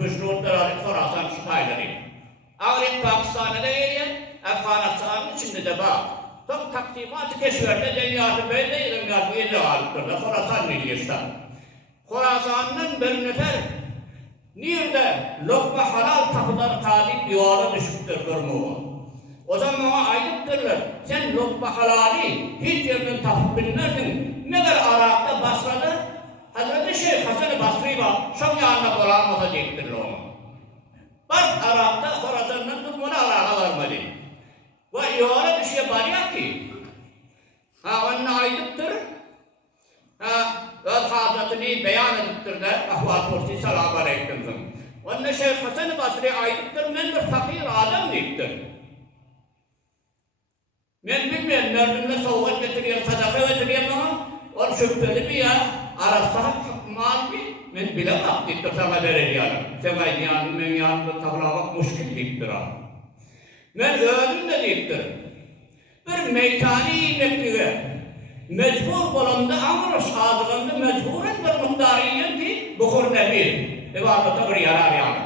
Müjnutlar Khorasan şüphayları. Ağrı Pakistan'da da geliyor, Afganistan'ın içinde de bak. Tam takdimatı keşferde dünyada böyle ilimler bir yeri ağırlıktır da Khorasan Millistan. Khorasan'ın bir nefer nerede lokma halal kapılar kalip yuvarı düşüktür durmuğu. O zaman ona ayıptırlar. Sen lokma halali hiç yerden tapıp bilmezsin. Ne kadar Arak'ta Basra'da Hazreti Şeyh Hasan-ı Basri var. Şam yanına dolanmasa deyiptirler onu. Bak Arak'ta Khorasan'dan tutmana Arak'a varmadı. Ve yuvarı bir şey var ya ki. Onun ayıptır. Öz hazretini beyan ediptir de ahval kursi selamu aleyküm. Onun Şeyh Hasan-ı Basri ayıptır. Men bir fakir adam deyiptir. Men bilmeyen merdimle soğuk getiriyor, sadaka getiriyor ama onu şüpheli bir ya, arasa mal mi? Men bilemem deyiptir sana vereceğim. Sen ayyanın men yanında tavlamak muşkil deyiptir ha. Men öğrenim de deyiptir. Bir meytani inekliğe mecbur bolanda amrış ağzılığında mecburen bir muhtariyyen ki bukur nebil. İbadete bir yarar yani.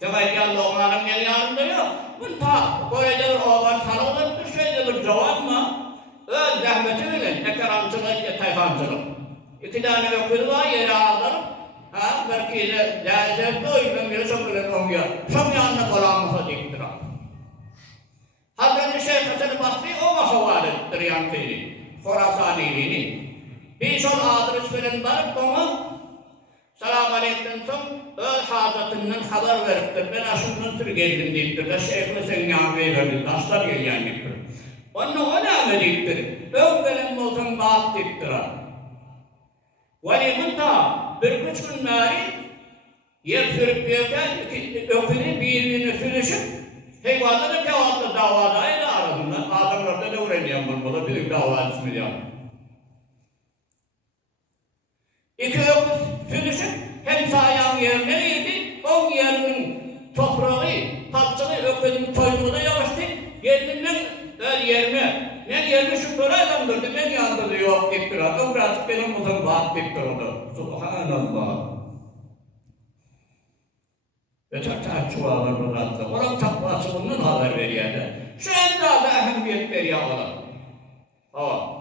Sen ayyanın oğlanın yanında yok. Bu ta böylece bir oğlan sarılır bir şeyde bir cevap mı? Öz zahmetiyle ne karamcılık ne tayfancılık. İki tane ökülü var yere ağlarım. Belki de lezzetli oyunun biri şöyle oluyor. Şöyle yanına kolanmasa diktir. Hazreti Şeyh Hasan-ı Basri o mahval ettir yankıydı. Khorasaniliğini. Bir son adres veren varıp ona Selamun aleyküm öz hazretinden haber veriptir. Ben aşımdan tür geldim deyiptir. Da şeyhli sen yağmaya verdin. Taşlar geliyen deyiptir. Onu o nâme deyiptir. Övvelen olsan bağıt deyiptir. Velimin ta bir üç gün mâri yer sürüp yerken ökünü birini sürüşüp heyvanları kevaplı davadaydı aradığında. Adamlarda da uğrayan bunu bizim dava ismi diyor. İki öküz sürüşüp hem sağ ayağın yerine girdi, on yerinin toprağı, tatlığı öküzün toyluğuna yavaştı. Geldiğinden yerime şu töre adamdırdı, ben yandırdı yok deyiptir. Ömracık benim uzun bağıt deyiptir onu. Subhanallah. Ve çok çuvalar buratta. Onun takvası bunun haber veriyordu. Şu anda da ehemmiyet veriyor ona.